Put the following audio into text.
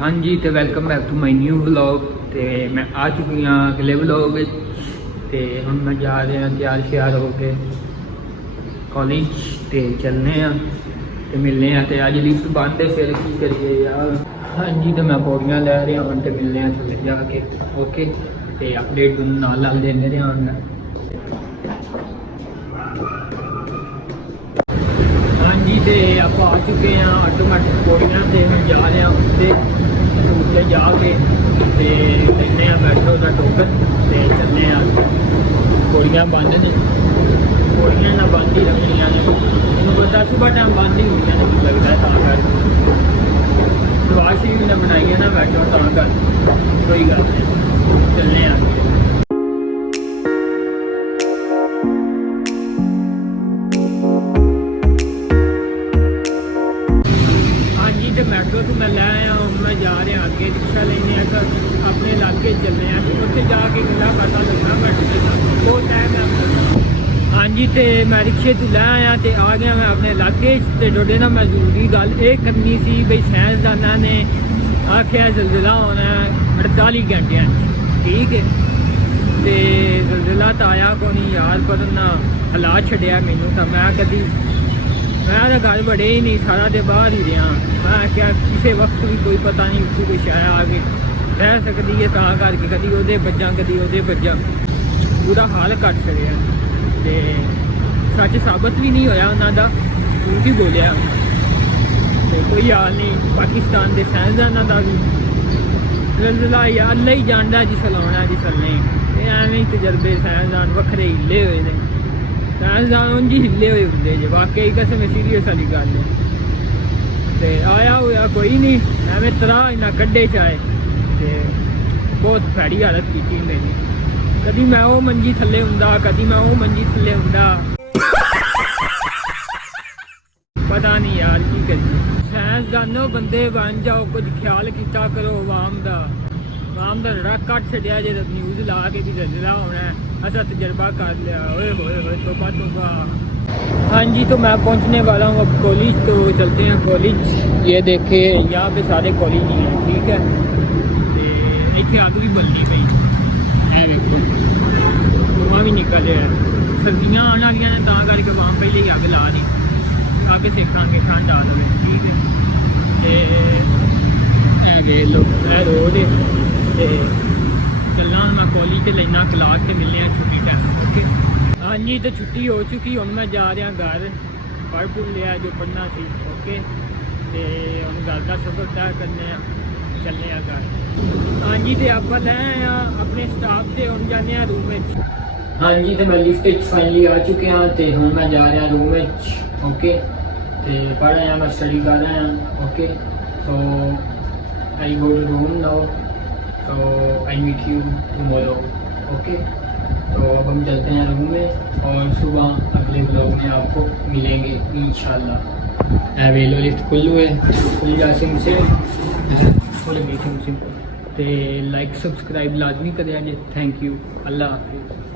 हाँ जी, तो welcome back to my new vlog. तो मैं आ चुकी हाँ अगले व्लॉग। तो हम मैं जा रहे हैं तैयार श्यार हो के कॉलेज तो चलने तो मिलने तो अज लिफ्ट बंद है, फिर की करिए यार। हाँ जी, तो मैं पौड़ियाँ लै रहा हूँ तो मिलने थले जाके। ओके, तो अपडेट नाल नाल देने रहा हूँ। हाँ जी, तो आप आ चुके हैं ऑटोमैटिक पौड़ियाँ से हम जा रहे हैं उत्ते जाके लेने मेट्रो का टोकन तो चलने पौड़ियाँ बंद ने, पौड़ियाँ ना बंद ही रखनिया ने। मैं पता सुबह टाइम बंद ही हुई ने, मुझे लगता है कर वाशी भी बनाई है ना मेट्रो कर कोई गल नहीं, चलने मेट्रो तो मैं लै आया हूँ। मैं जा रहा आगे रिक्शा लेने अपने इलाके चलने उत्थे जाके गला पता लगना मेट्रो बहुत टाइम है। हाँ जी, तो मैं रिक्शे तो लै आया तो आ गया मैं अपने इलाके तो डोडे ना मैं जरूरी गल ये करनी सी बई साइंसदाना ने आख्या जलजिला होना 48 घंटे, ठीक है। तो जलजिला तो आया को नहीं यार, पर ना हालात छड्या मैनू तो मैं कभी मैं तो घर बड़े ही नहीं, सारा तो बाहर ही रहा। मैं क्या किसी वक्त भी कोई पता नहीं उसकी कोई शायद आके रह सकती है, ता करके कभी वो बज्जा कभी वो बज्जा पूरा हाल कट छड़िया। तो सच साबित भी नहीं होया उन्होंने, झूठ ही बोलिया। तो कोई हाल नहीं, पाकिस्तान के साइंसदाना का भी जलजिला यार अल्लाह ही जानता जिसल आना जिसल नहीं। एवं ही तजर्बे साइंसदान वखरे हिले हुए हैं, साइंसदान उंज ही हिले हुए होंगे जो वाकई कसम सीरीयस वाली गल है। तो आया हुआ कोई नहीं, एवं तराह इन्ना कड्डे चाहे तो बहुत भैड़ी हालत की मेरी। कभी मैं वो मंजी थले हुंदा, कभी मैं वो मंजी थले हुंदा, पता नहीं यार की करिए। साइंसदानों बंदे बन जाओ, कुछ ख्याल किया करो आवाम का रड़ा कट छड्या जे न्यूज़ ला के भी जलजिला होना है। ऐसा तजर्बा कर लिया, ओए होए तोबा तोबा। हाँ जी, तो मैं पहुंचने वाला हूँ अब कॉलेज, तो चलते हैं कॉलेज। ये देखे यहाँ पे सारे कॉलेज ही हैं, ठीक है। तो इतने आग भी बलनी पई, धुआं भी निकल रहा है। सर्दियाँ आने वाली ने तां करके वहाँ पहले ही अग ला दी, अग सेकांगे ठंड आ जाए, ठीक है। वेख लो रोड है, चलना मैं कॉलेज से लेना क्लास से मिलने छुट्टी टाइम। ओके, हाँ जी, तो छुट्टी हो चुकी, हम मैं जा रहा घर, पढ़ पुढ़ लिया जो पढ़ना सी। ओके, तो हम घर का सफर तय करने चलने घर। हाँ जी, तो आप लै आए अपने स्टाफ से, हम जाने रूम में। हाँ जी, तो मैं लिफ्ट फाइनली आ चुके हैं, तो हम मैं जा रहा रूम में। ओके, तो पढ़ रहा मैं स्टडी कर रहा। ओके, तो I go to room now, तो I meet you tomorrow. Okay, तो अब हम चलते हैं रूम में और सुबह अगले ब्लॉग में आपको मिलेंगे इंशाल्लाह। वेलो लिफ्ट खुल जा सिम से खुल गई सिम। तो लाइक सब्सक्राइब लाजमी करें जी। थैंक यू, अल्लाह हाफिज़।